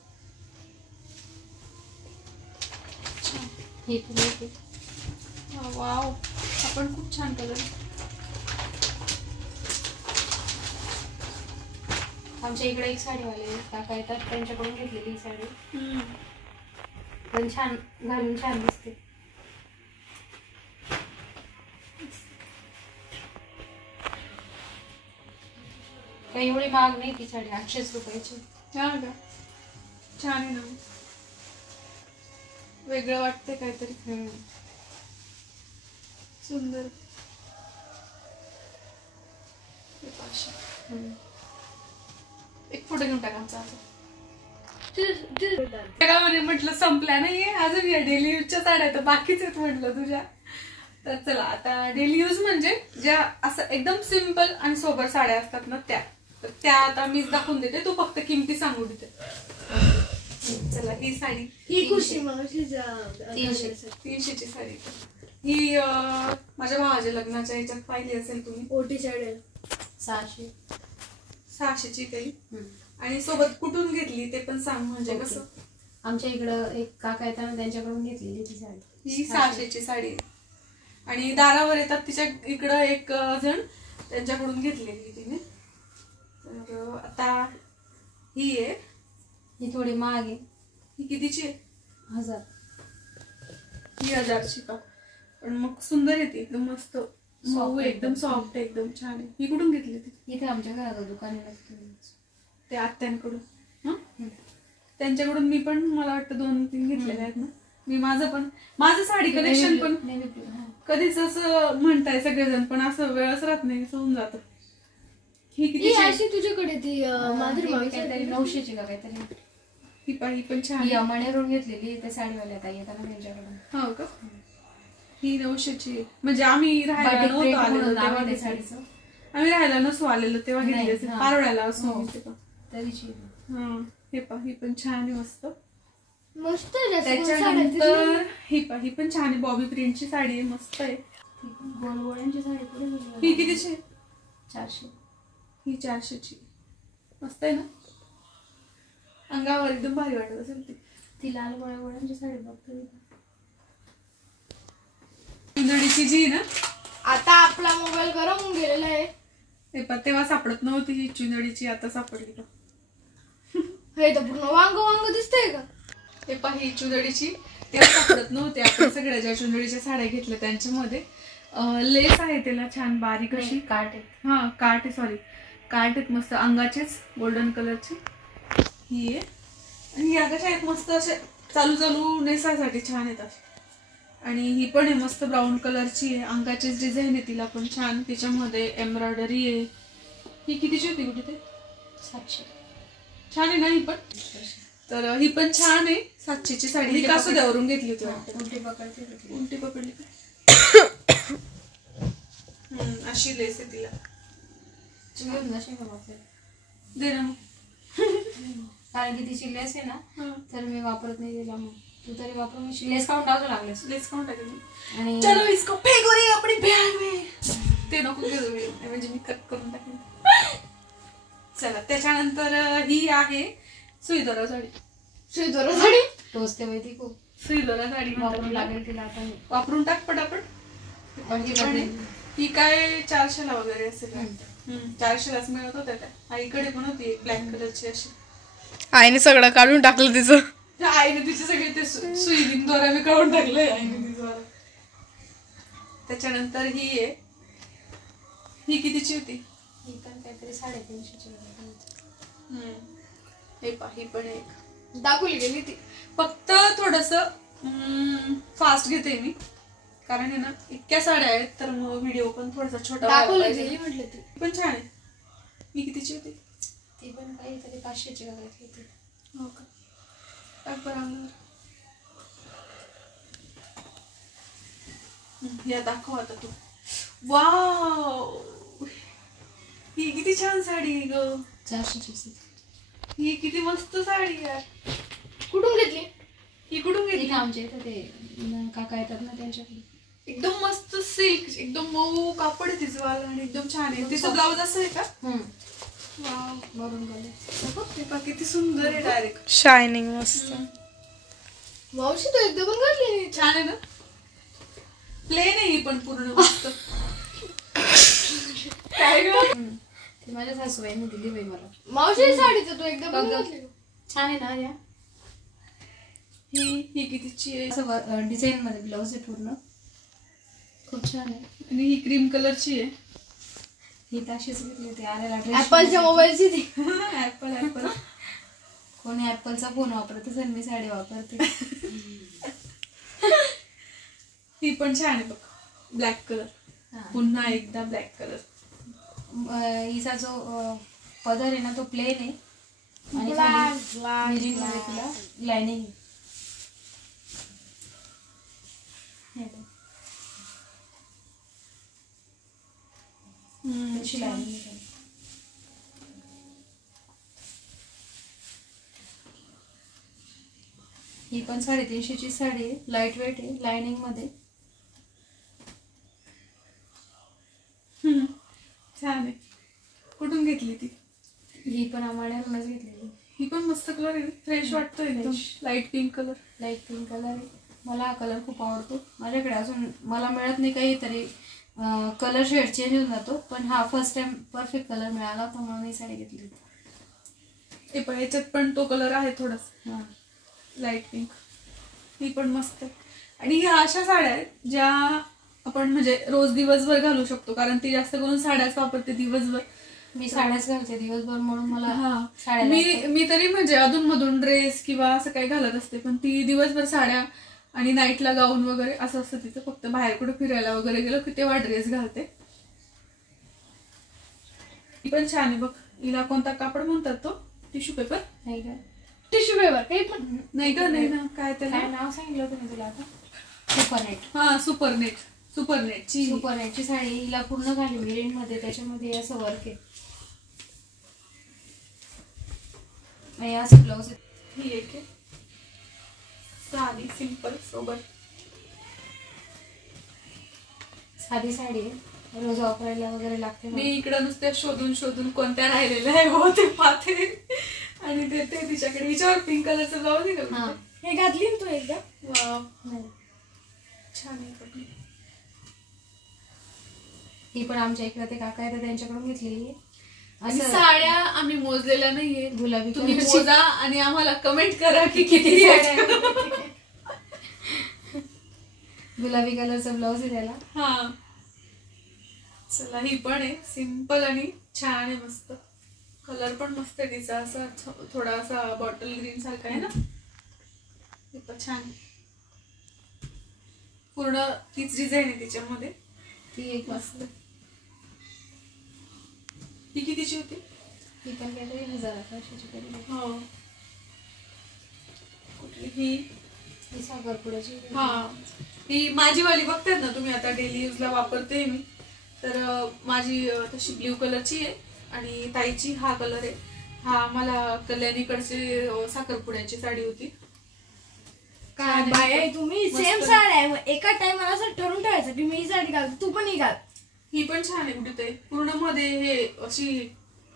वाव, हा पण खूप छान कलर. आमच्या इकडे एक साडीवाले काका येतात, त्यांच्याकडून घेतलेली साडी, पण छान घालून छान दिसते. काही एवढी महाग नाही ती साडी, 800 रुपयाची. छान का, छान आहे ना, वेगळं वाटतंय काहीतरी. सुंदर. एक फोटो घेऊन टाका आमचा. जगामध्ये म्हटलं संपल्या नाहीये अजून, या डेली यूजच्या साड्या तर बाकीच आहेत म्हटलं तुझ्या. तर चला, आता डेली यूज म्हणजे ज्या असं एकदम सिम्पल आणि सोबर साड्या असतात ना, त्या आता मीच दाखवून देते, तू फक्त किमती सांगू देते. चला, ही साडी ही खुशी मावशी 300ची साडी. ही माझ्या भावाच्या लग्नाच्या ह्याच्यात पाहिली असेल तुम्ही, ओटी साडी 600ची काही. आणि सोबत कुठून घेतली ते पण सांग, म्हणजे कसं. आमच्या इकडं एक काका येतात त्यांच्याकडून घेतलेली ती साडी. ही 600ची साडी आहे, आणि दारावर येतात तिच्या इकडं एक जण, त्यांच्याकडून घेतलेली तिने. तर आता ही आहे, ही थोडी महाग आहे. ही कितीची आहे? 1000. ही 1000ची का, पण मग सुंदर येते, एकदम मस्त मऊ, एकदम सॉफ्ट, एकदम छान आहे. ही कुठून घेतली ती? इथे आमच्या घरात दुकान आहे, त्या आत्यांकडून. त्यांच्याकडून मी पण मला वाटतं 2-3 घेतलेले आहेत ना. मी माझं साडी कलेक्शन पण कधीच असं म्हणताय सगळेजण, पण असं वेळच राहत नाही, होऊन जातं. ही किती अशी तुझ्याकडे ती काहीतरी 900ची का काहीतरी. ही पण छान. ही मणेरून घेतलेली ते साडीवाल्या ताई येतात ना त्यांच्याकडून. हो का. ही 900ची. म्हणजे आम्ही राहायला नव्हतो आलेलो तेव्हा साडीचं. आम्ही राहायला नसू आलेलो तेव्हा घेतली पारोळ्याला असो तरीची. हे ही पण छान आहे मस्त. मस्त. त्याच्यानंतर ही पण छान आहे, बॉबी प्रिंटची साडी आहे, मस्त आहे. गोलगोळ्यांची साडी पुढे. ही कितीची? 400. ही 400ची. मस्त आहे ना, अंगावर एकदम भारी वाटत असेल ती लाल गोळ्यांची साडी बघतो. चुंदडीची जी ना, आता आपला मोबाईल गरम होऊन गेलेला आहे. तेव्हा सापडत नव्हती ही चुंदडीची, आता सापडली का. हे तर पूर्ण वांग दिसतंय का. हे ही चुंदडीची तेव्हा सापडत नव्हते. आपण सगळ्या ज्या चुंदडीच्या साड्या घेतल्या त्यांच्यामध्ये लेस आहे त्याला छान बारीक अशी. काट आहे. हा काट आहे, सॉरी काट आहेत मस्त अंगाचेच गोल्डन कलरची. ही आहे. आणि या कशा आहेत मस्त असे चालू नेसासाठी छान आहेत असे. आणि ही पण आहे मस्त ब्राऊन कलरची आहे, अंगाचीच डिझाईन आहे तिला पण छान, तिच्यामध्ये एम्ब्रॉयडरी आहे. ही कितीची होती कुठे ते? 700. छान आहे ना ही पण. तर ही पण छान आहे 700ची साडी. ही कासोद्यावरून घेतली होती वाटतं. उलटी पकडली अशी लेस आहे तिला. दे ना मग. कारण की तिची लेस आहे ना, तर मी वापरत नाही तिला. मग तू तरी वापर. मी लेस काउंट टाकू लागलेस. लेस काउंट टाकेल. आणि चलो इसको फेंको रे अपनी बॅग में. ते नको घेऊ मी, म्हणजे मी कट करून टाकेन. चला त्याच्यानंतर ही आहे सुईदोरा साडी. सुईदोरा साडी टोचते माहिती खूप. सुईदोरा साडी वापरून लागेल तिला आता. वापरून टाक पटापट. ही काय 400ला वगैरे असेल. 400लाच मिळत होत्या त्या. आईकडे पण होती एक ब्लॅक कलरची अशी. आईने सगळं काढून टाकलं तिचं. आईने तिचे सगळे ते सुई बिन दोरा मी काढून टाकलंय आईने तिचं. त्याच्यानंतर ही आहे. ही कितीची होती? ही पण काहीतरी 350ची. ही पण एक दाखवली गेली ती. फक्त थोडस फास्ट घेते मी, कारण आहे ना इतक्या साड्या आहेत, तर मग व्हिडिओ पण थोडासा छोटा दाखवली म्हटलं. ती पण छान आहे. ही कितीची होती? ती पण काहीतरी 500ची का काहीतरी होती. हो का. बरोबर. या दाखव आता तू. वाव, ही किती छान साडी ग. 400ची. ही किती मस्त साडी आहे. कुठून घेतली? ही कुठून घेतली? आमच्या इथं ते काका येतात ना त्यांच्याकडे. एकदम मस्त सिल्क, एकदम मऊ कापड आहे तिचं वाल आणि एकदम छान आहे. तिचं ब्लाऊज असं आहे का? वाव, मरून गेले. किती सुंदर आहे. डायरेक्ट शायनिंग मस्त. मावशी तो एकदम घातली. छान आहे ना. प्लेन आहे ही पण पूर्ण मस्त. काय ग? ती माझ्या सासूबाईंनी दिली बाई मला. मावशी साडीचं तो एकदम छान आहे ना. या ही कितीची आहे? असं डिझाईन मध्ये ब्लाऊज आहे पूर्ण, खूप छान आहे. आणि ही क्रीम कलरची आहे. ही तशीच घेतली होती आरेला. ऍपलच्या मोबाईलची ती. ऍपल कोणी ऍपलचा फोन वापरत असेल, मी साडी वापरते. ही पण छान आहे बघ, ब्लॅक कलर. पुन्हा एकदा ब्लॅक कलर. हिचा जो पदर आहे ना तो प्लेन आहे आणि तिला लाईनिंग. ही पण 350ची साडी आहे, लाईट वेट आहे, लाइनिंग मध्ये. छान आहे. कुठून घेतली ती? ही पण आम्हालाच घेतलेली. ही पण मस्त कलर आहे, फ्रेश वाटतोय एकदम. Light pink colour. Light pink colour आहे. मला हा कलर खूप आवडतो. माझ्याकडे अजून मला मिळत नाही काही तरी, कलर शेड चेंज होऊन जातो, पण हा फर्स्ट टाइम परफेक्ट कलर मिळाला होता म्हणून ही साडी घेतली. हे पण याच्यात पण तो कलर आहे थोडासा लाईट पिंक. ही पण मस्त. आणि ह्या अशा साड्या आहेत ज्या आपण म्हणजे रोज दिवसभर घालू शकतो, कारण ती जास्त करून साड्याच वापरते दिवसभर. मी साड्याच घालते दिवसभर म्हणून मला हा साड्या मी तरी म्हणजे अधून मधून ड्रेस किंवा असं काही घालत असते, पण ती दिवसभर साड्या आणि नाईटला गाऊन वगैरे असं असतं तिचं. फक्त बाहेर कुठे फिरायला वगैरे गेलो की तेव्हा ड्रेस घालते. ही पण छान आहे बघ. हिला कोणता कापड म्हणतात तो? टिश्यू पेपर नाही का? टिश्यू पेपर काही पण नाही का? नाही ना, काय त्याला काय नाव सांगितलं होतं मी तुला आता? सुपरनेट. हा सुपरनेटची सुपरनेटची साडी हिला पूर्ण घाली ग्रीन मध्ये, त्याच्यामध्ये असं वर्क आहे आणि असं ब्लाऊज आहे. ही एक आहे साधी सिंपल सोबत साधी साडी आहे, रोज वापरायला वगैरे लागते मी मला. इकडं नुसत्या शोधून कोणत्या राहिलेल्या आहे हो ते पाहते आणि देते तिच्याकडे. हिच्यावर पिंक कलरचं ब्लाऊज आहे का? हा. हे घातली ना तू एकदा. वाव नाही. छान आहे कपडे. ही पण आमच्या इकडे ते काका आहेत त्यांच्याकडून घेतलेली आहे. आणि असं साड्या आम्ही मोजलेल्या नाहीये, गुलाबी तुम्ही कलरची. मोजा आणि आम्हाला कमेंट करा की किती किती आहेत. साड्या आहेत. गुलाबी कलरचा ब्लाऊज आहे त्याला. हा चला, ही पण आहे सिंपल आणि छान आहे, मस्त कलर पण मस्त आहे तिचा, असा थोडासा बॉटल ग्रीन सारखा आहे ना. हे पण छान आहे. पूर्ण तीच डिझाईन आहे तिच्यामध्ये. ती एक मस्त. ही कितीची होती? ही पण काहीतरी 1000-1100ची तरी. हो. कुठली? ही ही साखरपुड्याची. हा, ही माझी वाली बघतात ना तुम्ही, आता डेली यूजला वापरते मी. तर माझी तशी ब्ल्यू कलरची आहे आणि ताईची हा कलर आहे. हा मला कल्याणीकडची साखरपुड्याची साडी होती. काय बाय आहे तुम्ही, मस्त. सेम साडी आहे. मग एका टाइमला असं ठरवून ठेवायचं की मी ही साडी घालते, तू पण ही घाल. ही पण छान आहे कुठे ते. पूर्ण मध्ये हे अशी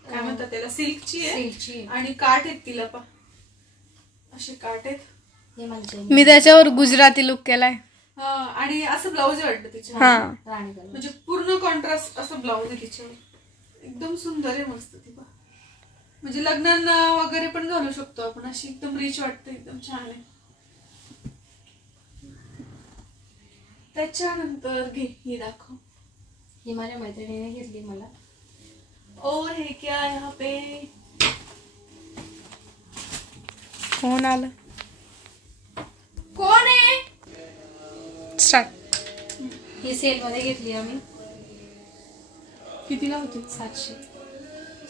काय म्हणतात त्याला, सिल्कची आहे सिल्कची. आणि काठ आहेत तिला पा, असे काठ आहेत. हे माझे मी त्याच्यावर गुजराती लुक केलाय. हा, आणि असं ब्लाऊज आहे वाटतं तिच्या. हा. राणी कलर. म्हणजे पूर्ण कॉन्ट्रास्ट असं ब्लाऊज आहे तिच्यावर. एकदम सुंदर आहे, मस्त ती पा. म्हणजे लग्नांना वगैरे पण घालू शकतो आपण, अशी एकदम रिच वाटते, एकदम छान आहे. त्याच्यानंतर घे, ही दाखव. ही माझ्या मैत्रिणीने घेतली मला. और हे क्या आहे यहाँ पे? कोण आलं? कोण आहे? स्टार्ट. ही सेल मध्ये घेतली आम्ही. कितीला होती? 700.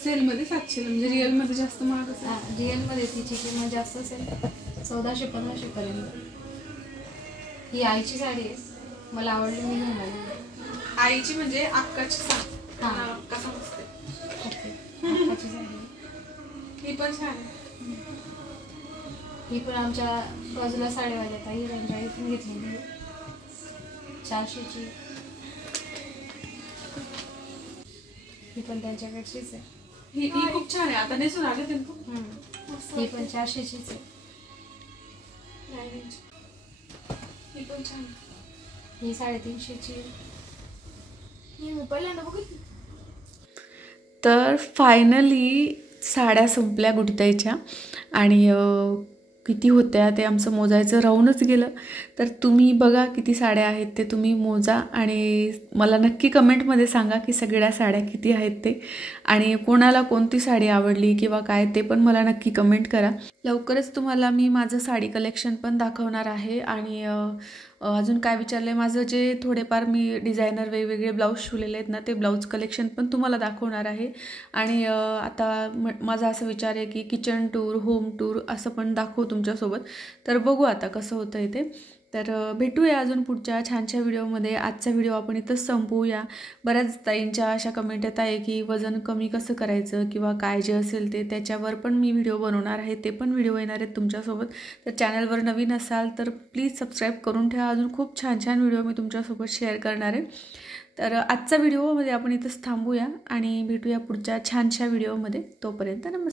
सेल मध्ये 700, म्हणजे रिअल मध्ये जास्त महाग असेल. रिअल मध्ये तिची किंमत जास्त असेल, 1400-1500 पर्यंत. ही आईची साडी आहे, मला आवडली, मी घेऊन आली. आईची म्हणजे अक्काची साडी. हा. अक्का समजते. ओके. आईची साडी आहे. ही पण छान आहे. ही पण आमच्या बाजूला साडेवाल्या ताई त्यांच्या इथून घेतलेली आहे, 400ची. ही पण त्यांच्याकडचीच आहे. ही खूप छान आहे, आता नेसून आले ते तू. ही पण 400चीच आहे. ही पण छान आहे. ही 350ची. मी पहिल्यांदा बघितली. तर फायनली साड्या संपल्या गुडताईच्या आणि किती होत्या ते आमचं मोजायचं राहूनच गेलं. तर तुम्ही बघा किती साड्या आहेत ते तुम्ही मोजा आणि मला नक्की कमेंटमध्ये सांगा की सगळ्या साड्या किती आहेत ते, आणि कोणाला कोणती साडी आवडली किंवा काय ते पण मला नक्की कमेंट करा. लवकरच तुम्हाला मी माझं साडी कलेक्शन पण दाखवणार आहे. आणि अजून काय विचारलं आहे, माझं जे थोडेफार मी डिझायनर वेगवेगळे ब्लाऊज शिवलेले आहेत ना, ते ब्लाऊज कलेक्शन पण तुम्हाला दाखवणार आहे. आणि आता माझा असं विचार आहे की किचन टूर, होम टूर असं पण दाखवू तुमच्यासोबत. तर बघू आता कसं होतं आहे ते. तर भेटूया अजून पुढच्या छानशा व्हिडिओमध्ये. आजचा व्हिडिओ आपण इथंच संपवूया. बऱ्याच ताईंच्या अशा कमेंट येत आहे की वजन कमी कसं करायचं किंवा काय जे असेल ते, त्याच्यावर पण मी व्हिडिओ बनवणार आहे. ते पण व्हिडिओ येणार आहेत तुमच्यासोबत. तर चॅनलवर नवीन असाल तर प्लीज सबस्क्राईब करून ठेवा. अजून खूप छान छान व्हिडिओ मी तुमच्यासोबत शेअर करणार आहे. तर आजचा व्हिडिओमध्ये आपण इथंच थांबूया आणि भेटूया पुढच्या छानशा व्हिडिओमध्ये. तोपर्यंत नमस्कार.